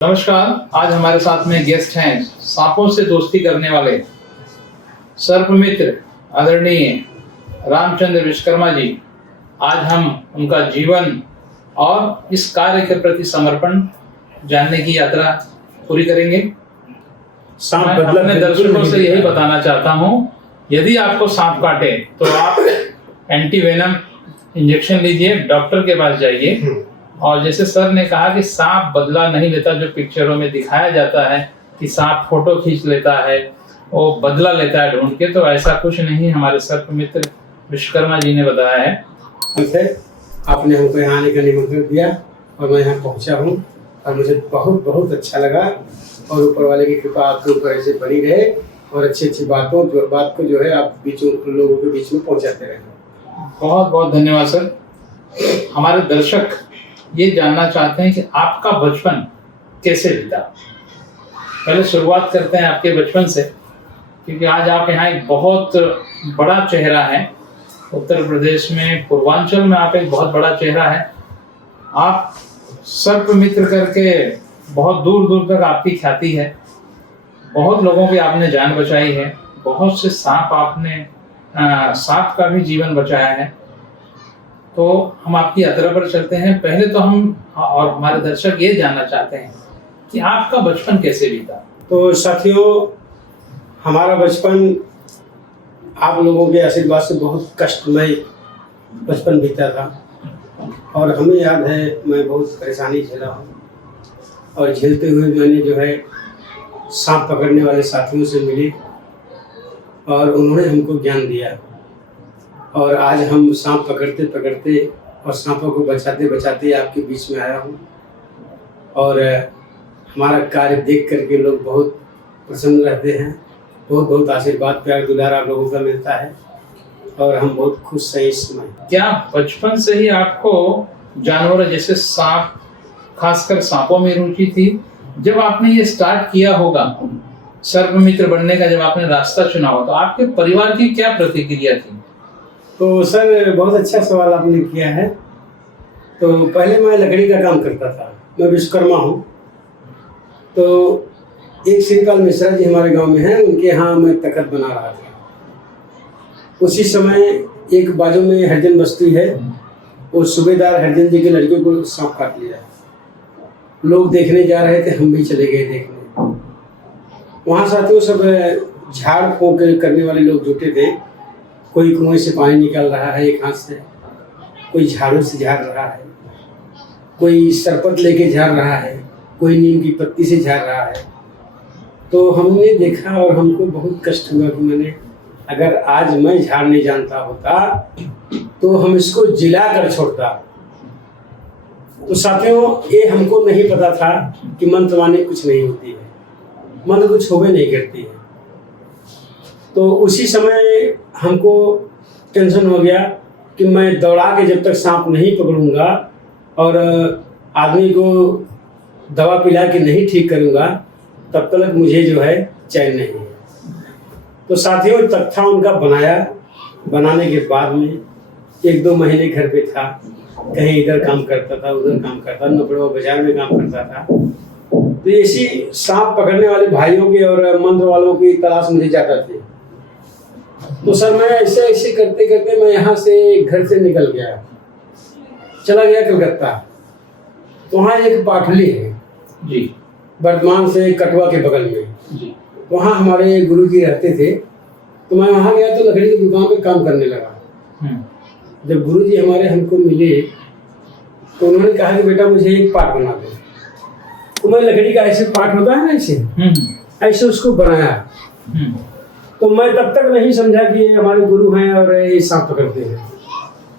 नमस्कार। आज हमारे साथ में गेस्ट हैं सांपों से दोस्ती करने वाले सर्प मित्र आदरणीय रामचंद्र विश्वकर्मा जी। आज हम उनका जीवन और इस कार्य के प्रति समर्पण जानने की यात्रा पूरी करेंगे। मैं अपने दर्शकों से यही बताना चाहता हूँ, यदि आपको सांप काटे तो आप एंटीवेनम इंजेक्शन लीजिए, डॉक्टर के पास जाइए। और जैसे सर ने कहा कि सांप बदला नहीं लेता, जो पिक्चरों में दिखाया जाता है कि सांप फोटो खींच लेता है, वो बदला लेता है ढूंढ के, तो ऐसा कुछ नहीं हमारे सर्प मित्र विश्वकर्मा जी ने बताया है। आपने हमको यहाँ आने का निमंत्रण दिया और मैं यहाँ पहुँचा हूँ और मुझे बहुत बहुत अच्छा लगा। और ऊपर वाले की कृपा आपके ऊपर ऐसे बनी रहे और अच्छी अच्छी बात को जो है आप लोगों के बीच में पहुँचाते रहे। बहुत बहुत धन्यवाद सर। हमारे दर्शक ये जानना चाहते हैं कि आपका बचपन कैसे बीता। पहले शुरुआत करते हैं आपके बचपन से, क्योंकि आज आप यहाँ एक बहुत बड़ा चेहरा है। उत्तर प्रदेश में, पूर्वांचल में आप एक बहुत बड़ा चेहरा है। आप सर्प मित्र करके बहुत दूर दूर तक आपकी ख्याति है। बहुत लोगों की आपने जान बचाई है। बहुत से सांप का भी जीवन बचाया है। तो हम आपकी यात्रा पर चलते हैं। पहले तो हम और हमारे दर्शक ये जानना चाहते हैं कि आपका बचपन कैसे बीता। तो साथियों, हमारा बचपन आप लोगों के आशीर्वाद से बहुत कष्टमय बचपन बीता था। और हमें याद है, मैं बहुत परेशानी झेला हूँ और झेलते हुए मैंने जो है सांप पकड़ने वाले साथियों से मिले और उन्होंने हमको ज्ञान दिया। और आज हम सांप पकड़ते पकड़ते और सांपों को बचाते बचाते आपके बीच में आया हूँ। और हमारा कार्य देख करके लोग बहुत प्रसन्न रहते हैं। बहुत बहुत आशीर्वाद, प्यार, दुलार आप लोगों का मिलता है और हम बहुत खुश हैं इस समय। क्या बचपन से ही आपको जानवर जैसे सांप, खासकर सांपों में रुचि थी? जब आपने ये स्टार्ट किया होगा सर्प मित्र बनने का, जब आपने रास्ता चुना हो, तो आपके परिवार की क्या प्रतिक्रिया थी? तो सर, बहुत अच्छा सवाल आपने किया है। तो पहले मैं लकड़ी का काम करता था। मैं विश्वकर्मा हूँ। तो एक श्रीपाल मिश्रा जी हमारे गांव में हैं, उनके यहाँ मैं तखत बना रहा था। उसी समय एक बाजू में हरिजन बस्ती है, वो सूबेदार हरिजन जी के लड़के को सांप काट लिया। लोग देखने जा रहे थे, हम भी चले गए देखने। वहाँ साथियों सब झाड़ फूंक करने वाले लोग जुटे थे। कोई कुएं से पानी निकाल रहा है एक हाथ से, कोई झाड़ू से झाड़ रहा है, कोई सरपत लेके झाड़ रहा है, कोई नीम की पत्ती से झाड़ रहा है। तो हमने देखा और हमको बहुत कष्ट हुआ कि मैंने, अगर आज मैं झाड़ने जानता होता तो हम इसको जिला कर छोड़ता। तो साथियों, ये हमको नहीं पता था कि मंत्रवाणी कुछ नहीं होती है, मंत्र कुछ होवे नहीं करती है। तो उसी समय हमको टेंशन हो गया कि मैं दौड़ा के जब तक सांप नहीं पकड़ूंगा और आदमी को दवा पिला के नहीं ठीक करूंगा, तब तक मुझे जो है चैन नहीं है। तो साथियों, तख्ता उनका बनाया। बनाने के बाद में 1-2 महीने घर पे था। कहीं इधर काम करता था, उधर काम करता, नपड़वा बाजार में काम करता था। तो ऐसी सांप पकड़ने वाले भाइयों की और मंत्र वालों की तलाश मुझे जाता थी। तो सर, मैं ऐसे ऐसे करते करते मैं यहाँ से घर से निकल गया, चला गया कलकत्ता। तो वहाँ एक पाटली है जी, वर्धमान से कटवा के बगल में जी। वहाँ हमारे गुरुजी रहते थे। तो मैं वहाँ गया तो लकड़ी की दुकान में काम करने लगा। जब गुरुजी हमारे हमको मिले तो उन्होंने कहा कि बेटा मुझे एक पाट बना दो। तो मैं लकड़ी का ऐसे पाट होता है ना, ऐसे उसको बनाया। तो मैं तब तक नहीं समझा कि ये हमारे गुरु हैं और ये सांप पकड़ते हैं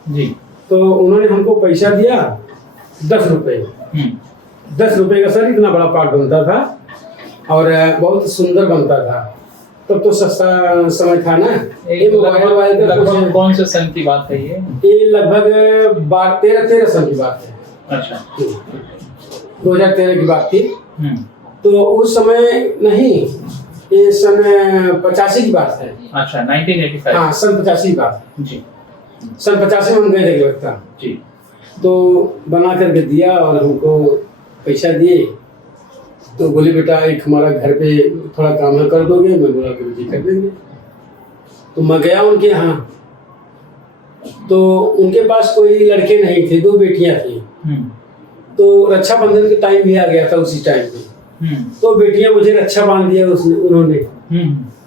जी। तो उन्होंने हमको पैसा दिया 10 रुपये। 10 रुपये का सर इतना बड़ा पाट बनता था और बहुत सुंदर बनता था। तब तो सस्ता समय था ना। ये लगभग कौन से सन की बात है ये लगभग 13 सन की बात है। अच्छा, 2013 की बात थी। तो उस समय नहीं, ये सन 85 की बात है। अच्छा, 1985। हाँ, सन 85 की बात है जी। सन 85 में हम गए थे कलकत्ता जी। तो बना करके दिया और हमको पैसा दिए तो बोले बेटा एक हमारा घर पे थोड़ा काम है, कर दोगे? मैं बोला गुरुजी कर देंगे। तो मैं गया उनके यहाँ, तो उनके पास कोई लड़के नहीं थे, 2 बेटियां थी। तो रक्षाबंधन के टाइम भी आ गया था उसी टाइम पे। तो बेटियां मुझे रक्षा बांध दिया उन्होंने।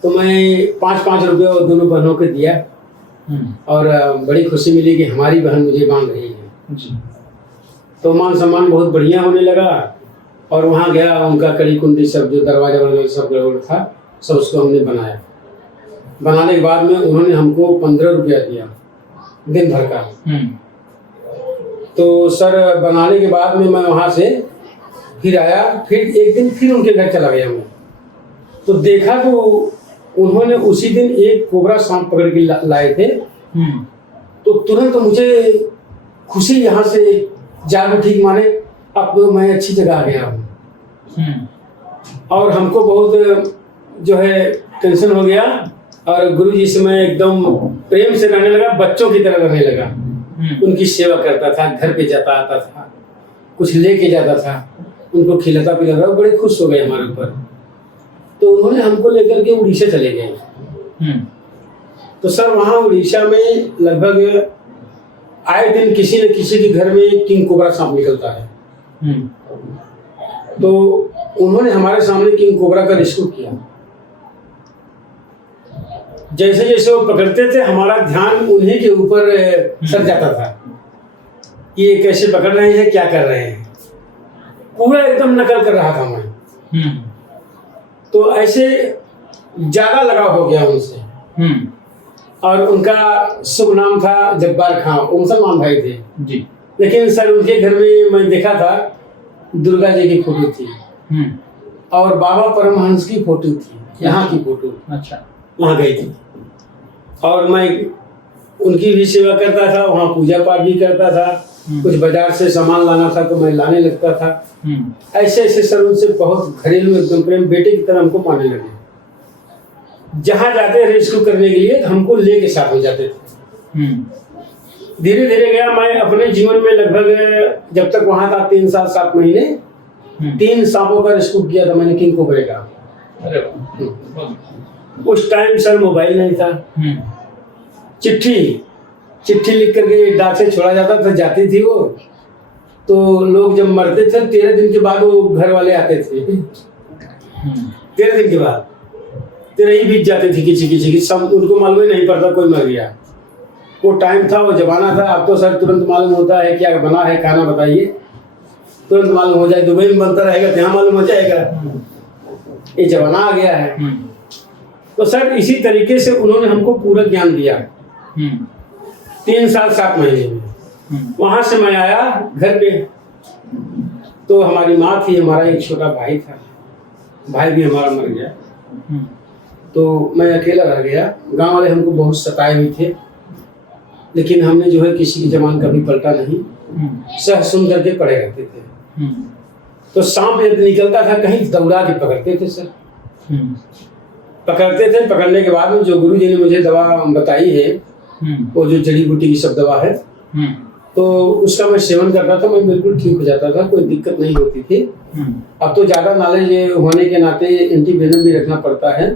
तो मैं 5-5 रुपये और दोनों बहनों को दिया और बड़ी खुशी मिली कि हमारी बहन मुझे बांध रही है जी। तो मान सम्मान बहुत बढ़िया होने लगा और वहाँ गया, उनका कड़ी कुंडी सब जो दरवाजा वगैरह सब गड़बड़ था, सब उसको हमने बनाया। बनाने के बाद में उन्होंने हमको 15 रुपया दिया दिन भर का। तो सर बनाने के बाद में मैं वहाँ से फिर आया, फिर एक दिन फिर उनके घर चला गया मैं। तो देखा तो उन्होंने उसी दिन एक कोबरा सांप पकड़ के लाए थे। तो तुरंत मुझे खुशी, यहाँ से जान ठीक माने अब तो मैं अच्छी जगह आ गया हूँ। और हमको बहुत जो है टेंशन हो गया और गुरुजी से मैं एकदम प्रेम से रहने लगा, बच्चों की तरह रहने लगा। उनकी सेवा करता था, घर पे जाता आता था, कुछ लेके जाता था, उनको खिलाता पिलाता, बड़े खुश हो गए हमारे ऊपर। तो उन्होंने हमको लेकर के उड़ीसा चले गए। तो सर वहाँ उड़ीसा में लगभग आए दिन किसी न किसी के घर में किंग कोबरा सांप निकलता है। तो उन्होंने हमारे सामने किंग कोबरा का रेस्क्यू किया। जैसे जैसे वो पकड़ते थे हमारा ध्यान उन्हीं के ऊपर सर जाता था कि ये कैसे पकड़ रहे हैं, क्या कर रहे हैं, पूरा एकदम नकल कर रहा था मैं। तो ऐसे ज्यादा लगाव हो गया उनसे। और उनका शुभ नाम था जब्बार खां, वो मुसलमान भाई थे जी। लेकिन सर उनके घर में मैं देखा था दुर्गा जी की फोटो थी और बाबा परमहंस की फोटो थी, यहाँ की फोटो। अच्छा, वहाँ गई थी और मैं उनकी भी सेवा करता था, वहाँ पूजा पाठ भी करता था। कुछ बाजार से सामान लाना था तो मैं लाने लगता था। ऐसे ऐसे सर उनसे बहुत घरेलू एकदम प्रेम, बेटे की तरह हमको मानने लगे। जहाँ जाते रेस्क्यू करने के लिए तो हमको लेके साथ हो जाते थे। धीरे धीरे गया मैं अपने जीवन में, लगभग जब तक वहाँ था 3 साल 7 महीने 3 सांपों का रेस्क्यू किया था मैंने, किंग कोबरे का। उस टाइम सर मोबाइल नहीं था, चिट्ठी लिख करके डाक से छोड़ा जाता था, जाती थी वो। तो लोग जब मरते थे 13 दिन के बाद वो घर वाले आते थे। 13 दिन के बाद 13 ही बीत जाते थे किसी की, सब उनको मालूम ही नहीं पड़ता कोई मर गया। वो टाइम था, वो जमाना था। अब तो सर तुरंत मालूम होता है क्या बना है खाना, बताइए, तुरंत मालूम हो जाए। दुबई में बनता रहेगा तो यहाँ मालूम हो जाएगा, ये जमाना आ गया है। तो सर इसी तरीके से उन्होंने हमको पूरा ज्ञान दिया 3 साल 7 महीने में। वहां से मैं आया घर पे, तो हमारी माँ थी, हमारा एक छोटा भाई था, भाई भी हमारा मर गया। तो मैं अकेला रह गया। गांव वाले हमको बहुत सताए हुए थे, लेकिन हमने जो है किसी की जबान कभी पलटा नहीं, सह सुन करके पड़े रहते थे। तो सांप यदि निकलता था कहीं दौड़ा के पकड़ते थे सर, पकड़ते थे। पकड़ने के बाद में जो गुरु जी ने मुझे दवा बताई है, वो जो जड़ी बूटी की सब दवा है, तो उसका मैं सेवन करता था, मैं बिल्कुल ठीक हो जाता था, कोई दिक्कत नहीं होती थी। अब तो ज़्यादा नॉलेज होने के नाते एंटीवेनम भी रखना पड़ता है,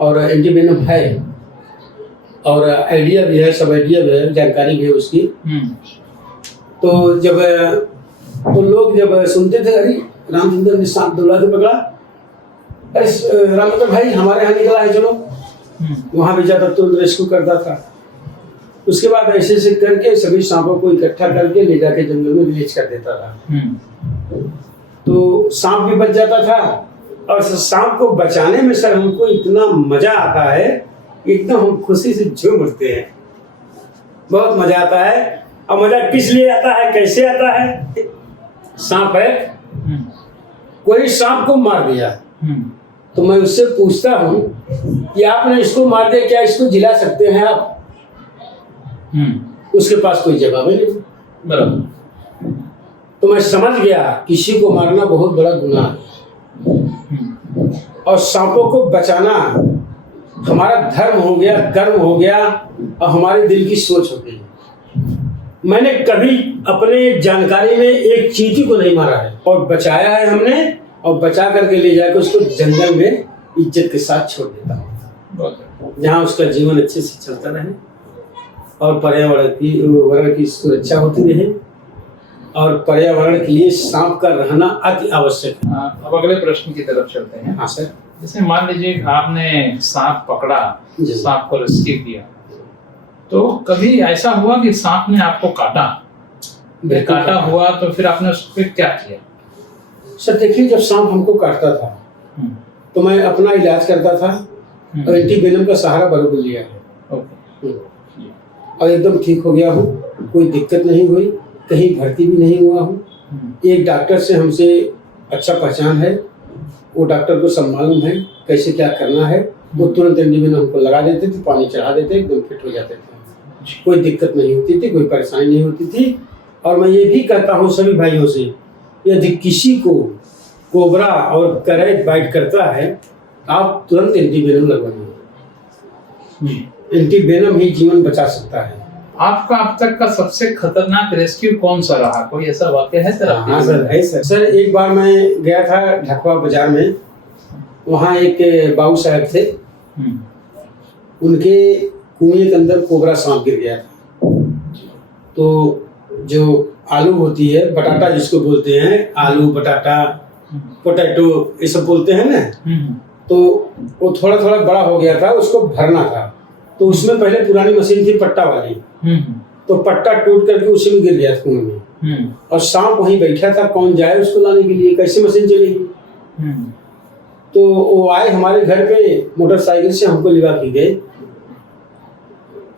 और एंटीवेनम है और आइडिया भी है, सब आइडिया भी है, जानकारी भी है उसकी। तो जब तो लोग जब सुनते थे अरे रामचंद्र ने सांप दौड़ा के पकड़ा, अरे रामचंद्र भाई हमारे यहाँ निकला है, चलो। वहाँ भी जाता, तुरंत रेस्क्यू करता था। उसके बाद ऐसे ऐसे करके सभी सांपों को इकट्ठा करके ले जाके जंगल में रिलीज कर देता था। तो सांप भी बच जाता था। और सांप को बचाने में सर हमको इतना मजा आता है, एकदम हम खुशी से झूम उठते हैं, बहुत मजा आता है। और मजा किस लिए आता है, कैसे आता है? सांप है, कोई सांप को मार दिया तो मैं उससे पूछता हूँ कि आपने इसको मार दिया, क्या इसको जिला सकते हैं आप? उसके पास कोई जवाब नहीं। बराबर। तो मैं समझ गया किसी को मारना बहुत बड़ा गुनाह है, और सांपों को बचाना हमारा धर्म हो गया, कर्म हो गया, और हमारे दिल की सोच हो गई। मैंने कभी अपने जानकारी में एक चींटी को नहीं मारा है, और बचाया है हमने और बचा करके ले जाकर उसको जंगल में इज्जत के साथ छोड़ देता हूँ, जहाँ उसका जीवन अच्छे से चलता रहे और पर्यावरण की सुरक्षा होती रहे। और पर्यावरण के लिए सांप का रहना अति आवश्यक है। अब अगले प्रश्न की तरफ चलते हैं। हाँ सर। जैसे मान लीजिए आपने सांप पकड़ा, जी। सांप को रेस्क्यू किया, तो कभी ऐसा हुआ कि सांप ने आपको काटा? काटा हुआ तो फिर आपने उस पर क्या किया? सर देखिए, जब सांप हमको काटता था तो मैं अपना इलाज करता था और एंटीवेनम का सहारा बरोबर लिया है और एकदम ठीक हो गया हूँ, कोई दिक्कत नहीं हुई, कहीं भर्ती भी नहीं हुआ हूँ। एक डॉक्टर से हमसे अच्छा पहचान है, वो डॉक्टर को सब मालूम है कैसे क्या करना है। वो तुरंत एंटीवेनम हमको लगा देते थे, पानी चढ़ा देते, एकदम फिट हो जाते थे, कोई दिक्कत नहीं होती थी, कोई परेशानी नहीं होती थी। और मैं ये भी कहता हूँ सभी भाइयों से, यदि किसी को कोबरा और करैट बाइट करता है, आप तुरंत एंटीवेनम लगवाइए। एंटीवेनम ही जीवन बचा सकता है। आपका अब तक का सबसे खतरनाक रेस्क्यू कौन सा रहा? कोई ऐसा वाक्य है सर? हाँ सर, है सर। सर एक बार मैं गया था ढकवा बाजार में, वहाँ एक बाबू साहब थे, उनके कुएं के अंदर कोबरा सांप गिर गया था। तो जो आलू होती है, बटाटा जिसको बोलते हैं, आलू बटाटा पोटैटो ये सब बोलते हैं ना, तो वो थोड़ा थोड़ा बड़ा हो गया था, उसको भरना था। तो उसमें पहले पुरानी मशीन थी पट्टा वाली, तो पट्टा टूट करके उसी में गिर गया था कुएं में और सांप वहीं बैठा था। कौन जाए उसको लाने के लिए, कैसे मशीन चलेगी? तो वो आए हमारे घर पे मोटरसाइकिल से, हमको लिवा के गए।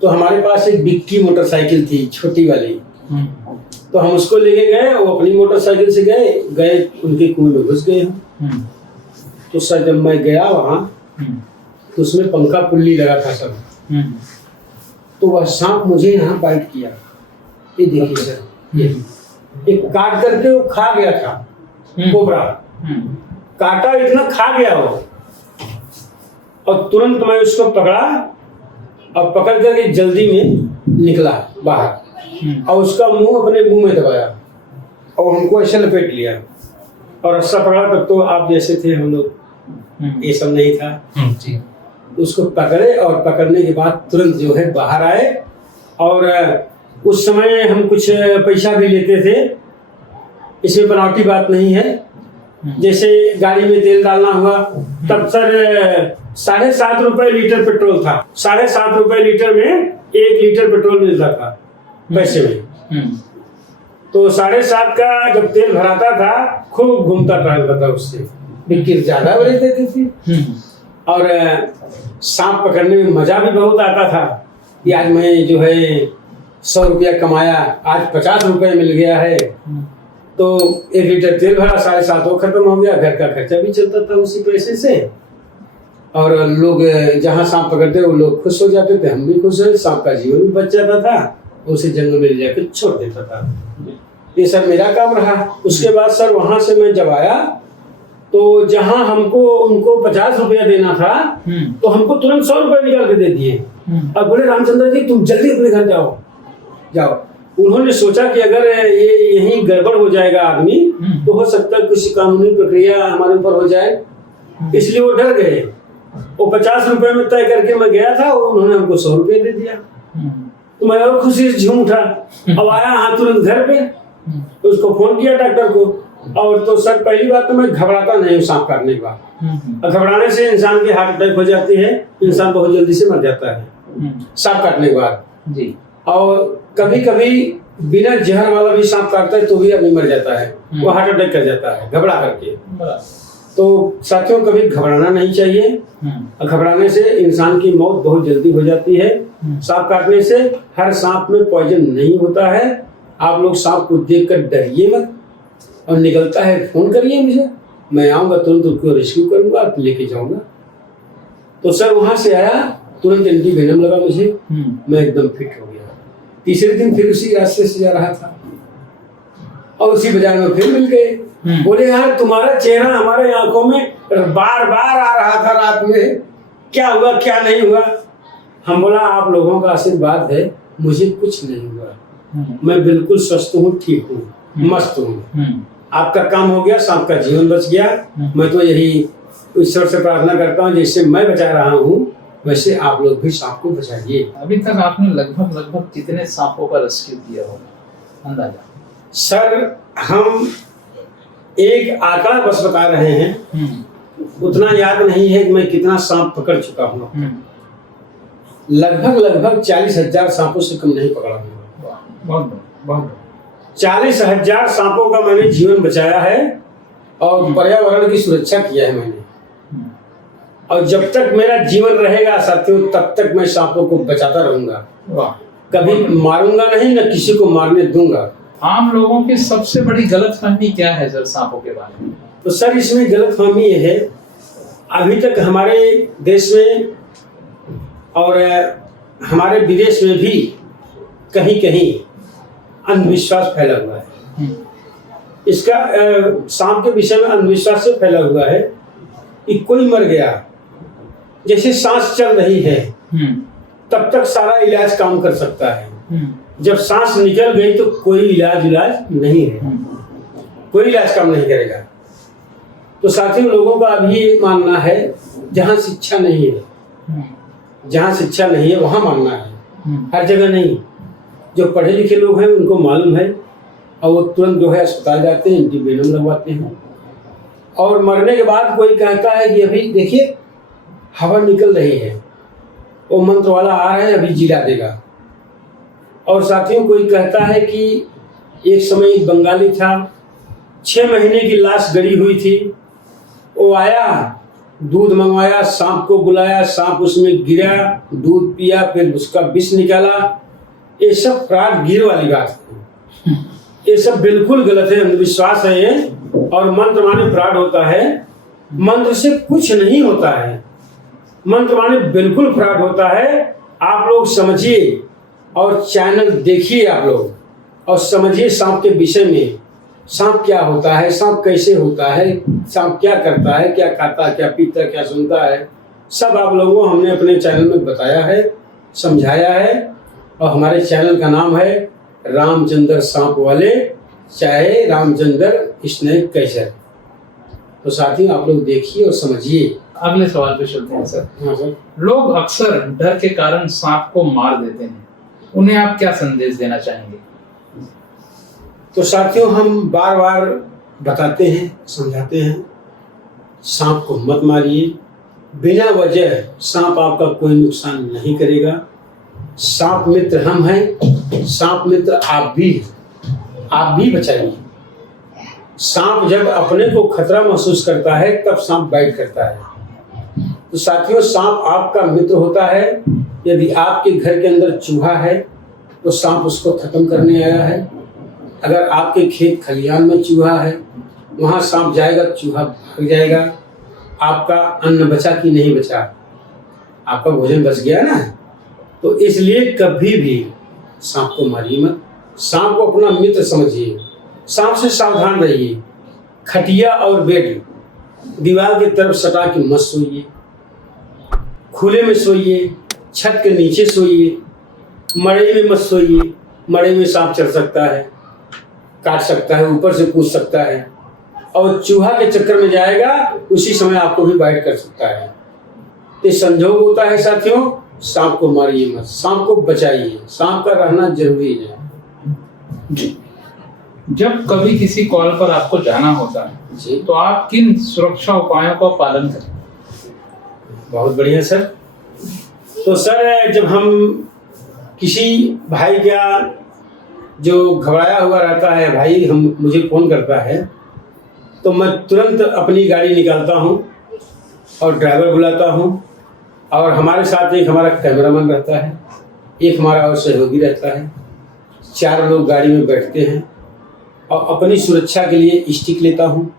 तो हमारे पास एक बिक्की मोटरसाइकिल थी छोटी वाली, तो हम उसको लेके गए, वो अपनी मोटरसाइकिल से गए उनके कुएं में घुस गए हम। तो सर जब मैं गया वहाँ तो उसमें पंखा पुल्ली लगा था सब, तो वह सांप मुझे यहाँ बाइट किया। ये देखिए सर, ये काट करके वो खा गया था कोबरा, काटा इतना खा गया वो, और तुरंत मैं उसको पकड़ा और पकड़ करके जल्दी में निकला बाहर और उसका मुंह अपने मुंह में दबाया और हमको ऐसे लपेट लिया और रस्सा पकड़ा। तब तो आप जैसे थे हम लोग, ये सब नहीं था जी। उसको पकड़े और पकड़ने के बाद तुरंत जो है बाहर आए। और उस समय हम कुछ पैसा भी लेते थे, इसमें बनावटी बात नहीं है। जैसे गाड़ी में तेल डालना हुआ तब सर 7.5 रुपए लीटर पेट्रोल था। 7.5 रुपए लीटर में 1 लीटर पेट्रोल मिलता था पैसे में। तो 7.5 का जब तेल भराता था, खूब घूमता टहलता था, उससे बिक्री ज्यादा बड़ी देती थी। और सांप पकड़ने में मजा भी बहुत आता था कि आज मैं जो है 100 रुपया कमाया, आज 50 रुपये मिल गया है। तो 1 लीटर तेल भरा, 7.5 वो खत्म हो गया, घर का खर्चा भी चलता था उसी पैसे से। और लोग जहाँ सांप पकड़ते वो लोग खुश हो जाते थे, हम भी खुश हुए, सांप का जीवन भी बच जाता था, उसे जंगल में ले जाकर छोड़ देता था। ये सर मेरा काम रहा। उसके बाद सर वहां से मैं जब आया तो जहां हमको उनको 50 रुपया देना था, तो हमको तुरंत 100 रुपये निकाल के दे दिए और बोले रामचंद्र जी तुम जल्दी अपने घर जाओ। उन्होंने सोचा कि अगर ये यहीं गड़बड़ हो जाएगा आदमी, तो हो सकता है किसी कानूनी प्रक्रिया हमारे ऊपर हो जाए, इसलिए वो डर गए। वो 50 रुपए में तय करके मैं गया था, उन्होंने हमको 100 रुपये दे दिया। तो मैं और खुशी से झूम उठा। अब आया हाँ तुरंत घर पे, तो उसको फोन किया डॉक्टर को। और तो सर पहली बात तो मैं घबराता नहीं हूँ सांप काटने के बाद। घबराने से इंसान की हार्ट अटैक हो जाती है, इंसान बहुत जल्दी से मर जाता है सांप काटने के बाद जी। और कभी कभी बिना जहर वाला भी सांप काटता है तो भी आदमी मर जाता है, वो हार्ट अटैक कर जाता है घबरा करके। तो साथियों कभी घबराना नहीं चाहिए, घबराने से इंसान की मौत बहुत जल्दी हो जाती है। सांप काटने से हर सांप में पॉइजन नहीं होता है। आप लोग सांप को देखकर डरिए मत, और निकलता है फोन करिए मुझे, मैं आऊँगा तुरंत उसको रेस्क्यू करूँगा, लेके जाऊँगा। तो सर वहाँ से आया, तुरंत एंटीवेनम लगा मुझे, मैं एकदम फिट हो गया। तीसरे दिन फिर उसी रास्ते से जा रहा था और उसी बाजार में फिर मिल गए। बोले यार तुम्हारा चेहरा हमारे आंखों में बार बार आ रहा था रात में, क्या हुआ क्या नहीं हुआ? हम बोला आप लोगों का आशीर्वाद है, मुझे कुछ नहीं हुआ, मैं बिल्कुल स्वस्थ हूँ, ठीक हूँ, मस्त हूँ। आपका काम हो गया, सांप का जीवन बच गया। मैं तो यही ईश्वर से प्रार्थना करता हूँ, जैसे मैं बचा रहा हूँ वैसे आप लोग भी सांप को बचाइए। अभी तक आपने लगभग कितने सांपों का रेस्क्यू किया होगा अंदाजा? सर हम एक आंकड़ा बस बता रहे हैं, उतना याद नहीं है कि मैं कितना सांप पकड़ चुका हूँ। लगभग 40,000 सांपों से कम नहीं पकड़ा हूँ। बहुत 40,000 सांपों का मैंने जीवन बचाया है और पर्यावरण की सुरक्षा किया है मैंने। और जब तक मेरा जीवन रहेगा साथियों, तब तक मैं सांपों को बचाता रहूंगा। कभी मारूंगा नहीं, न किसी को मारने दूंगा। आम लोगों की सबसे बड़ी गलतफहमी क्या है सर सांपों के बारे में? तो सर इसमें गलतफहमी ये है, अभी तक हमारे देश में और हमारे विदेश में भी कहीं कहीं अंधविश्वास फैला हुआ है। इसका सांप के विषय में अंधविश्वास से फैला हुआ है कि कोई मर गया, जैसे सांस चल रही है तब तक सारा इलाज काम कर सकता है, जब सांस निकल गई तो कोई इलाज नहीं है, कोई इलाज काम नहीं करेगा। तो साथियों लोगों का अभी ये मानना है, जहाँ शिक्षा नहीं है, जहाँ शिक्षा नहीं है वहाँ मानना है, हर जगह नहीं। जो पढ़े लिखे लोग हैं उनको मालूम है और वो तुरंत जो है अस्पताल जाते हैं, एंटीवेनम लगवाते हैं। और मरने के बाद कोई कहता है कि अभी देखिए हवा निकल रही है, वो मंत्र वाला आ रहा है अभी जिला देगा। और साथियों कोई कहता है कि एक समय एक बंगाली था, 6 महीने की लाश गड़ी हुई थी, वो आया, दूध मंगवाया, सांप को बुलाया, सांप उसमें गिरा, दूध पिया, फिर उसका विष निकाला। ये सब फ्रॉड गिर वाली बात है, ये सब बिल्कुल गलत है, अंधविश्वास है ये। और मंत्र माने फ्रॉड होता है, मंत्र से कुछ नहीं होता है, मंत्र माने बिल्कुल फ्रॉड होता है। आप लोग समझिए और चैनल देखिए आप लोग और समझिए सांप के विषय में, सांप क्या होता है, सांप कैसे होता है, सांप क्या करता है, क्या खाता है, क्या पीता है, क्या सुनता है, सब आप लोगों को हमने अपने चैनल में बताया है, समझाया है। और हमारे चैनल का नाम है रामचंद्र सांप वाले, चाहे रामचंद्र स्नेक कैचर। तो साथियों आप लोग देखिए और समझिए। अगले सवाल पे चलते हैं सर। हाँ सर। लोग अक्सर डर के कारण सांप को मार देते हैं, उन्हें आप क्या संदेश देना चाहेंगे? तो साथियों हम बार बार बताते हैं, समझाते हैं, सांप को मत मारिए, बिना वजह सांप आपका कोई नुकसान नहीं करेगा। सांप मित्र हम हैं, सांप मित्र आप भी बचाइए। सांप जब अपने को खतरा महसूस करता है तब सांप बाइट करता है। तो साथियों सांप आपका मित्र होता है। यदि आपके घर के अंदर चूहा है तो सांप उसको खत्म करने आया है। अगर आपके खेत खलिहान में चूहा है, वहाँ सांप जाएगा, चूहा भाग जाएगा। आपका अन्न बचा कि नहीं बचा, आपका भोजन बच गया ना। तो इसलिए कभी भी सांप को मारिए मत, सांप को अपना मित्र समझिए, सांप से सावधान रहिए। खटिया और बेड दीवार की तरफ सटा के मत सोइए, खुले में सोइए, छत के नीचे सोइए, मड़ई में मत सोइए। मड़ई में सांप चढ़ सकता है, काट सकता है, ऊपर से कूद सकता है और चूहा के चक्कर में जाएगा, उसी समय आपको भी बाइट कर सकता है। ये संजोग होता है साथियों, सांप को मारिए मत, सांप को बचाइए, सांप का रहना जरूरी है। जब कभी किसी कॉल पर आपको जाना होता है जी, तो आप किन सुरक्षा उपायों का पालन करें? बहुत बढ़िया सर। तो सर जब हम किसी भाई का जो घबराया हुआ रहता है, भाई मुझे फ़ोन करता है, तो मैं तुरंत अपनी गाड़ी निकालता हूँ और ड्राइवर बुलाता हूँ। और हमारे साथ एक हमारा कैमरामैन रहता है, एक हमारा और सहयोगी रहता है। 4 लोग गाड़ी में बैठते हैं और अपनी सुरक्षा के लिए स्टिक लेता हूँ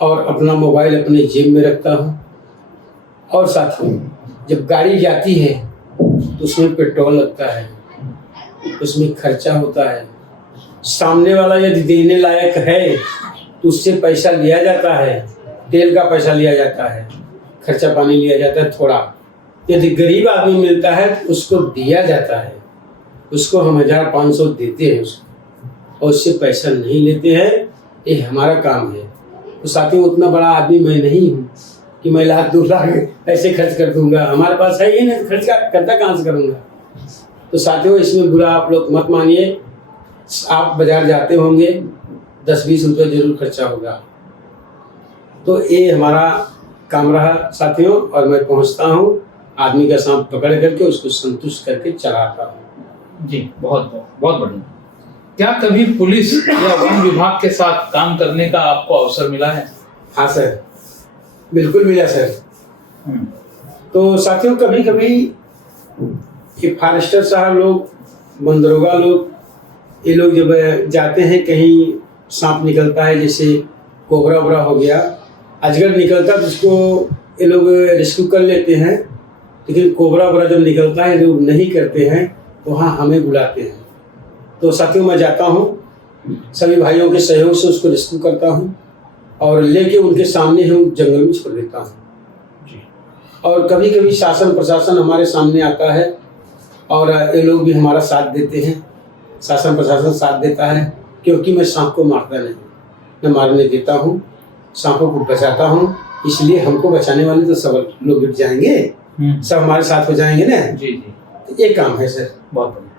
और अपना मोबाइल अपने जेब में रखता हूँ। और साथियों जब गाड़ी जाती है तो उसमें पेट्रोल लगता है, उसमें खर्चा होता है। सामने वाला यदि देने लायक है तो उससे पैसा लिया जाता है, तेल का पैसा लिया जाता है, खर्चा पानी लिया जाता है थोड़ा। यदि गरीब आदमी मिलता है तो उसको दिया जाता है, उसको हम 1500 देते हैं उसको, और उससे पैसा नहीं लेते हैं। ये हमारा काम है। तो साथियों उतना बड़ा आदमी मैं नहीं हूँ कि मैं 1,00,000-2,00,000 ऐसे खर्च कर दूंगा, हमारे पास है ही नहीं तो खर्च करता कहाँ से करूँगा। तो साथियों इसमें बुरा आप लोग मत मानिए, आप बाजार जाते होंगे 10-20 रुपये जरूर खर्चा होगा। तो ये हमारा काम रहा साथियों, और मैं पहुंचता हूं आदमी का सांप पकड़ करके उसको संतुष्ट करके चलाता हूं। जी, बहुत बहुत बढ़िया। क्या कभी पुलिस या वन विभाग के साथ काम करने का आपको अवसर मिला है? हाँ सर, बिल्कुल मिला सर। तो साथियों कभी कभी ये फॉरेस्टर साहब लोग, वन दरोगा लोग, ये लोग जब जाते हैं कहीं, सांप निकलता है जैसे कोबरा वोबरा हो गया, अजगर निकलता तो उसको ये लोग रेस्क्यू कर लेते हैं। लेकिन कोबरा वोबरा जब निकलता है लोग नहीं करते हैं, वहाँ हमें बुलाते हैं। तो साथियों मैं जाता हूँ, सभी भाइयों के सहयोग से उसको रेस्क्यू करता हूँ और लेके उनके सामने ही जंगल में छोड़ देता हूँ। और कभी कभी शासन प्रशासन हमारे सामने आता है और ये लोग भी हमारा साथ देते हैं, शासन प्रशासन साथ देता है, क्योंकि मैं सांप को मारता नहीं, मैं मारने देता हूँ, सांपों को बचाता हूँ। इसलिए हमको बचाने वाले तो सब लोग गिर जाएंगे, सब हमारे साथ हो जाएंगे ना। जी जी, ये काम है सर। बहुत बढ़िया।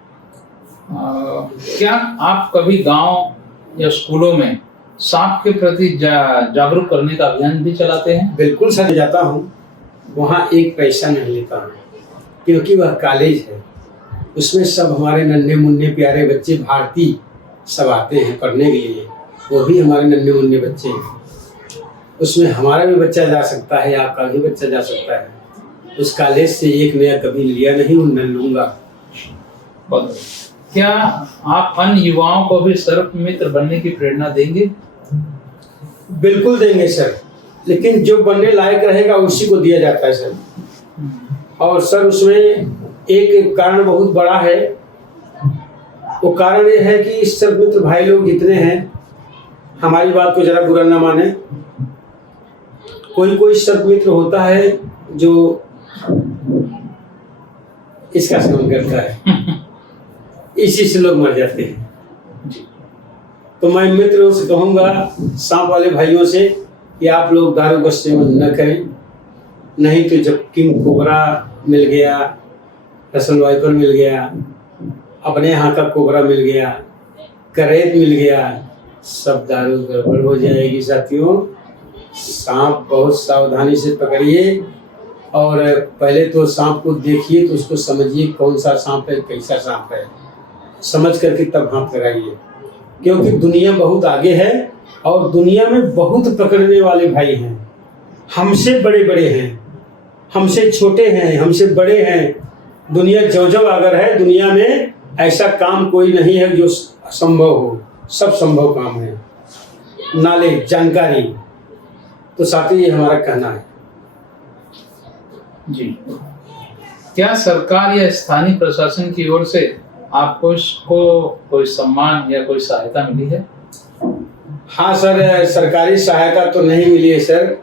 क्या आप कभी गांव या स्कूलों में सांप के प्रति जागरूक करने का अभियान भी चलाते हैं? बिल्कुल सर, जाता हूँ, वहाँ एक पैसा नहीं लेता हूँ, क्योंकि वह कॉलेज है, उसमें सब हमारे नन्हे मुन्ने प्यारे बच्चे भारतीय सब आते हैं पढ़ने के लिए, वो भी हमारे नन्हे मुन्ने बच्चे हैं। उसमें हमारा भी बच्चा जा सकता है, आपका भी बच्चा जा सकता है। उस कॉलेज से एक नया कभी लिया नहीं हूँ, न लूँगा। क्या आप अन्य युवाओं को भी सर्प मित्र बनने की प्रेरणा देंगे? बिल्कुल देंगे सर, लेकिन जो बनने लायक रहेगा उसी को दिया जाता है सर। और सर उसमें एक कारण बहुत बड़ा है, वो कारण ये है कि सर्प मित्र भाई लोग जितने हैं, हमारी बात को जरा बुरा ना माने, कोई कोई सर्प मित्र होता है जो इसका सेवन करता है, इसी से लोग मर जाते हैं। तो मैं मित्रों से कहूँगा, सांप वाले भाइयों से, कि आप लोग दारू का सेवन न करें, नहीं तो जब किंग कोबरा मिल गया, रसल वाइपर मिल गया, अपने यहाँ का कोबरा मिल गया, करेत मिल गया, सब दारू गड़बड़ हो जाएगी साथियों। सांप बहुत सावधानी से पकड़िए, और पहले तो सांप को देखिए तो उसको समझिए कौन सा सांप है, कैसा सांप है, समझ करके तब हाथ लगाइए। क्योंकि दुनिया बहुत आगे है और दुनिया में बहुत पकड़ने वाले भाई हैं, हमसे बड़े बड़े हैं, हमसे छोटे हैं, हमसे बड़े हैं। दुनिया जो अगर है, दुनिया में ऐसा काम कोई नहीं है जो असंभव हो, सब संभव काम है। नॉलेज, जानकारी, तो साथी ये हमारा कहना है। जी, क्या सरकार या स्थानीय प्रशासन की ओर से आपको इसको कोई सम्मान या कोई सहायता मिली है? हाँ सर, सरकारी सहायता तो नहीं मिली है सर,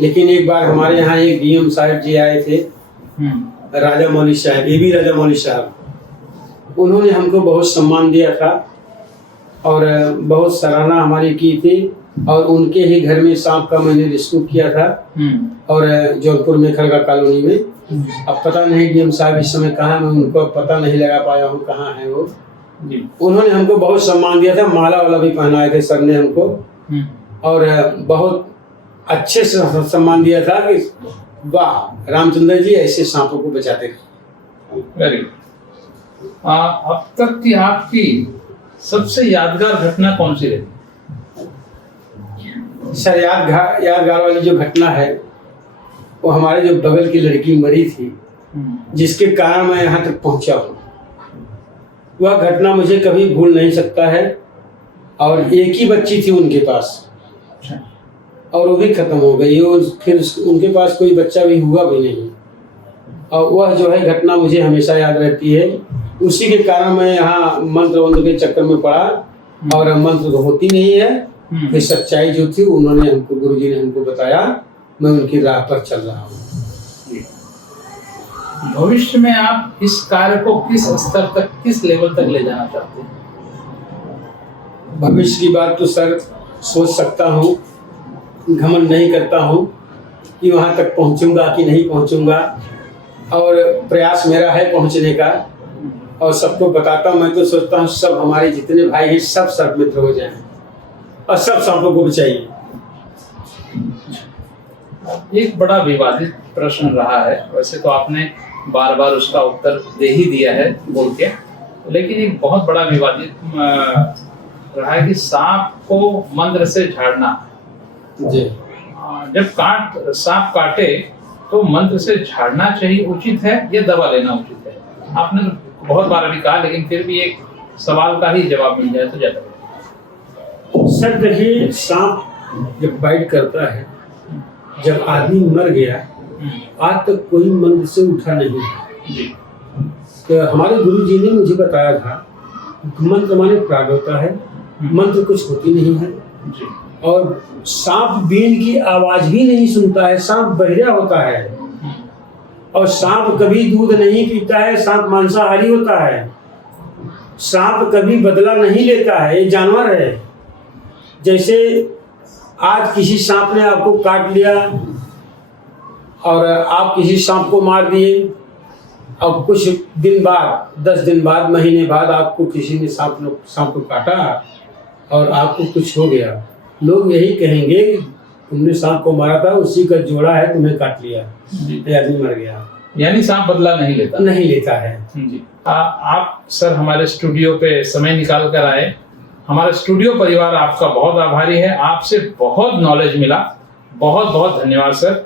लेकिन एक बार हमारे यहाँ एक डीएम साहब जी आए थे, राजा मौली साहब, बीबी राजा मौली साहब, उन्होंने हमको बहुत सम्मान दिया था और बहुत सराहना हमारी की थी। और उनके ही घर में सांप का मैंने रेस्क्यू किया था, और जौनपुर में खड़गा कॉलोनी में। अब पता नहीं डीएम साहब इस समय कहाँ, मैं उनको पता नहीं लगा पाया हूँ कहाँ है वो। उन्होंने हमको बहुत सम्मान दिया था, माला वाला भी पहनाए थे सर ने हमको, और बहुत अच्छे से सम्मान दिया था कि वाह रामचंद्र जी ऐसे सांपों को बचाते हैं। Very good. अब तक की आपकी सबसे यादगार घटना कौन सी रही? सर यादगार वाली जो घटना है, वो हमारे जो बगल की लड़की मरी थी, जिसके कारण मैं यहाँ तक पहुँचा हूँ, वह घटना मुझे कभी भूल नहीं सकता है। और एक ही बच्ची थी उनके पास, और वो भी खत्म हो गई, और फिर उनके पास कोई बच्चा भी हुआ भी नहीं। और वह जो है घटना मुझे हमेशा याद रहती है। उसी के कारण मैं यहाँ मंत्र वंत्र के चक्कर में पड़ा, और मंत्र तो होती नहीं है। फिर सच्चाई जो थी उन्होंने हमको, गुरुजी ने हमको बताया, मैं उनकी राह पर चल रहा हूँ। भविष्य में आप इस कार्य को किस स्तर तक, किस लेवल तक ले जाना चाहते हैं? भविष्य की बात तो सर सोच सकता हूँ, घमंड नहीं करता हूँ कि वहाँ तक पहुँचूंगा कि नहीं पहुँचूंगा, और प्रयास मेरा है पहुँचने का। और सबको बताता हूँ, मैं तो सोचता हूँ सब हमारे जितने भाई हैं सब सर्प मित्र हो जाएं और सब सांपों को बचाइए। एक बड़ा विवादित प्रश्न रहा है, वैसे तो आपने बार बार उसका उत्तर दे ही दिया है बोल के, लेकिन एक बहुत बड़ा विवादित रहा है कि सांप को मंत्र से झाड़ना। जी, जब सांप काटे तो मंत्र से झाड़ना चाहिए, उचित है, या दवा लेना उचित है? आपने तो बहुत बार अभी कहा, लेकिन फिर भी एक सवाल का ही जवाब मिल जाए तो ज्यादा बेहतर। सर देखिए, सांप जब बाइट करता है, जब आदमी मर गया आज तक कोई मंत्र से उठा नहीं। जी। तो हमारे गुरु जी ने मुझे बताया था मंत्र माने प्राग होता है, मंत्र कुछ होती नहीं है। जी। और सांप बीन की आवाज भी नहीं सुनता है, सांप बहिरा होता है। और सांप कभी दूध नहीं पीता है, सांप मांसाहारी होता है। सांप कभी बदला नहीं लेता है, ये जानवर है। जैसे आज किसी सांप ने आपको काट लिया और आप किसी सांप को मार दिए, और कुछ दिन बाद, 10 दिन बाद, महीने बाद आपको किसी ने सांप को काटा और आपको कुछ हो गया, लोग यही कहेंगे तुमने सांप को मारा था, उसी का जोड़ा है, तुम्हें काट लिया, ये आदमी मर गया। यानी सांप बदला नहीं लेता? नहीं लेता है। जी। आप सर हमारे स्टूडियो पे समय निकाल कर आए। हमारा स्टूडियो परिवार आपका बहुत आभारी है। आपसे बहुत नॉलेज मिला। बहुत बहुत धन्यवाद सर।